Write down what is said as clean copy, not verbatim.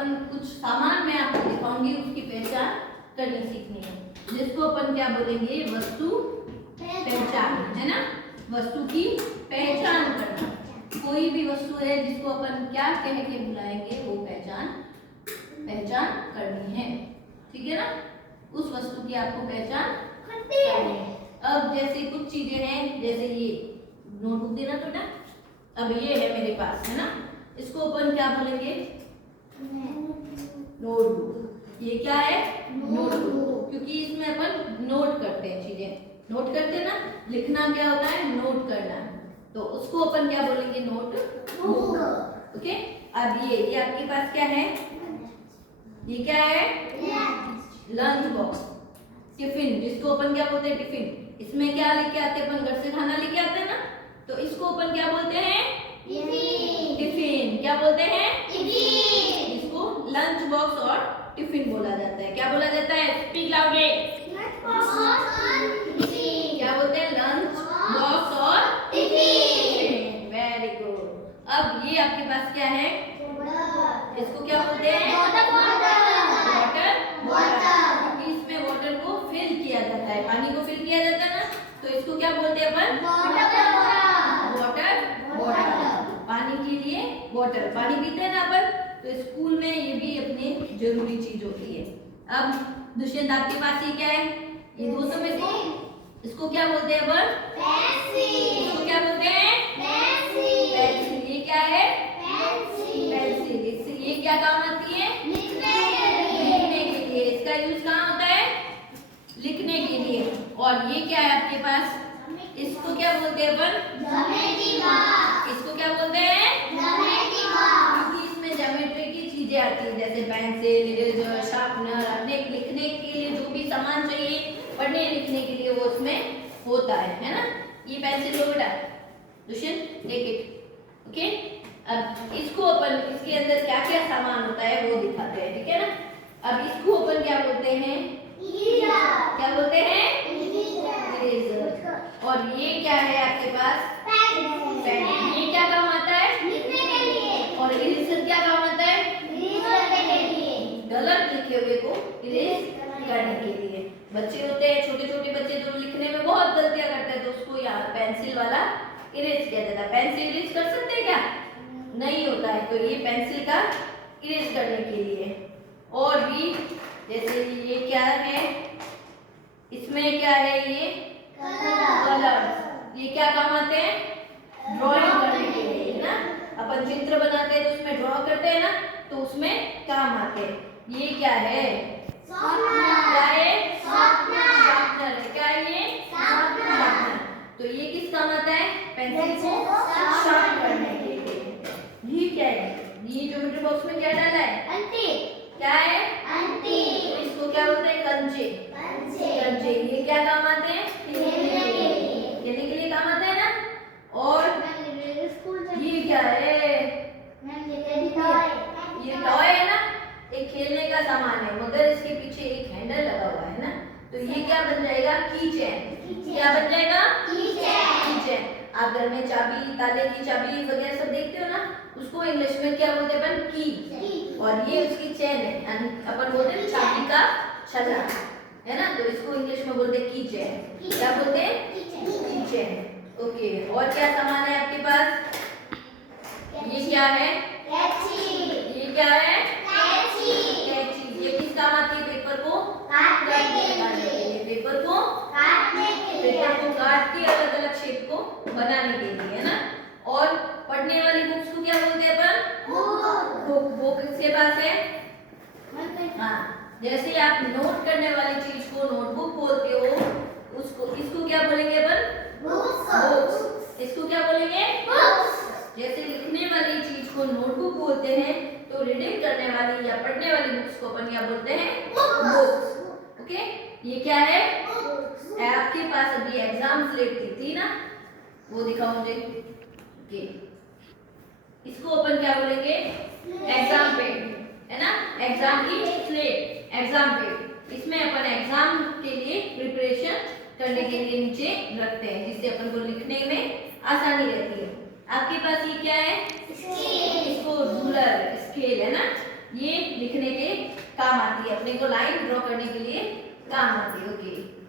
अपन कुछ सामान मैं आपको दिखाऊंगी, उसकी पहचान करनी सीखनी है, जिसको अपन क्या बोलेंगे, वस्तु पहचान, है ना। वस्तु की पहचान करना। कोई भी वस्तु है जिसको अपन क्या कह के बुलाएंगे, वो पहचान करनी है, ठीक है ना। उस वस्तु की आपको पहचान करनी है। अब जैसे कुछ चीजें हैं, जैसे ये नोटबुक देना बेटा, अब ये है मेरे पास, है ना, इसको अपन क्या बोलेंगे, नोटबुक। ये क्या है, नोटबुक, क्योंकि इसमें अपन नोट करते हैं, चीजें नोट करते हैं ना। लिखना क्या होता है, नोट करना, तो उसको अपन क्या बोलेंगे, नोटबुक। ओके। अब ये आपके पास क्या है, ये क्या है, लंच बॉक्स, टिफिन, जिसको अपन क्या बोलते हैं, टिफिन। इसमें क्या लेके आते हैं अपन, घर से खाना लेके आते हैं ना, तो इसको अपन क्या बोलते हैं, टिफिन। क्या बोलते हैं, टिफिन। इसको लंच बॉक्स और टिफिन बोला जाता है। क्या बोला जाता है, स्पीक लाउडली, क्या बोलते हैं, लंच बॉक्स और टिफिन। Very good. अब ये आपके पास क्या है, इसको क्या बोलते हैं, वाटर बॉटल, क्योंकि इसमें वाटर को फिल किया जाता है, पानी को फिल किया जाता है ना, तो इसको क्या बोलते हैं अपन, वाटर बॉटल। पानी के लिए वाटर, पानी पीते हैं ना अपन, तो स्कूल में ये भी अपनी जरूरी चीज होती है। अब दुष्यंत आपके पास ये क्या है, ये दोस्तों में से इसको क्या बोलते हैं अपन, पेंसिल। इसको क्या बोलते हैं, पेंसिल। ये क्या है, पेंसिल। इससे ये क्या काम आती है, लिखने के लिए। इसका यूज कहाँ होता है, लिखने के लिए। और ये क्या है आपके पास, इसको क्या बोलते हैं अपन, ज्योमेट्री बॉक्स। इसको क्या बोलते हैं, ज्योमेट्री बॉक्स, क्योंकि इसमें ज्योमेट्री की चीजें आती हैं, जैसे पेंसिल, इरेजर, शार्पनर, अनेक लिखने के लिए जो भी सामान चाहिए पढ़ने लिखने के लिए, वो उसमें होता है ना। ये पेंसिल लो बेटा, दुष्यंत टेक इट। ओके। अब इसको अपन, इसके अंदर क्या क्या सामान होता है वो दिखाते हैं, ठीक है ना। अब इसको अपन क्या बोलते हैं, इरेजर। क्या बोलते हैं, इरेजर। और ये क्या है आपके पास, पेन। ये क्या काम आता है, लिखने के लिए। और इरेजर क्या काम आता है, इरेज करने के लिए, गलत लिखे हुए को इरेज करने के लिए। बच्चे होते हैं, छोटे छोटे बच्चे जो लिखने में बहुत गलतियां करते हैं, तो उसको यहाँ पेंसिल वाला इरेज किया जाता है। पेंसिल इरेज कर सकते हैं क्या, नहीं होता है, तो ये पेंसिल का इरेज करने के लिए। और भी जैसे ये क्या है, इसमें क्या है, ये कलर। ये क्या काम आते हैं, ड्राइंग करने के लिए, है ना। अपन चित्र बनाते हैं तो उसमें ड्रॉ करते हैं ना, तो उसमें काम आते हैं। ये क्या है, क्या है, शार्पनर। क्या है ये, शार्पनर। तो ये किस काम आता है, पेंसिल को शार्प करने के लिए। ये क्या है, ये ज्योमेट्री बॉक्स में क्या डाला है, अंटे। क्या है, अंटे। इसको क्या बोलते हैं, कंचे। कंचे। ये क्या काम आते हैं, खेलने के लिए काम आते हैं ना। और ये क्या है, ये टॉय है ना, एक खेलने का सामान है, मगर इसके पीछे एक हैंडल लगा हुआ है ना, तो ये क्या बन जाएगा, की चेन। क्या बन जाएगा, की चेन। आप घर में चाबी, ताले की चाबी वगैरह सब देखते हो ना, उसको इंग्लिश में क्या बोलते हैं अपन, की। और ये उसकी चेन है, अपन बोलते हैं चाबी का छल्ला, है ना, तो इसको इंग्लिश में बोलते हैं की चेन। क्या बोलते हैं, की चेन। ओके। और क्या सामान है आपके पास, ये क्या है, कैंची। ये क्या है, कैंची। ये किस काम आती है, पेपर को काटने के लिए। पेपर को काटने के लिए, पेपर को काट के अलग अलग शेप को बनाने के लिए, है ना। और पढ़ने वाली बुक्स को क्या बोलते हैं अपन, बुक किसके पास है, हाँ। जैसे आप नोट करने वाली चीज को नोटबुक बोलते हो, उसको, इसको क्या बोलेंगे अपन, बुक्स। इसको क्या बोलेंगे, बुक्स। जैसे लिखने वाली चीज को नोटबुक बोलते हैं, तो रीडिंग करने वाली या पढ़ने वाली बुक्स को अपन क्या बोलते हैं, बुक्स। ओके। ये क्या है, आपके पास अभी एग्जाम स्लेट थी ना, वो दिखाओ मुझे। ओके। इसको अपन क्या बोलेंगे, एग्जाम पेड, है ना, एग्जाम की स्लेट, एग्जाम पेड। इसमें अपन एग्जाम के लिए प्रिपरेशन करने के लिए नीचे रखते हैं, जिससे अपन को लिखने में आसानी रहती है। आपके पास ये क्या है, इसको रूलर, स्केल, है ना, ये लिखने के काम आती है, अपने को लाइन ड्रॉ करने के लिए काम आती है। ओके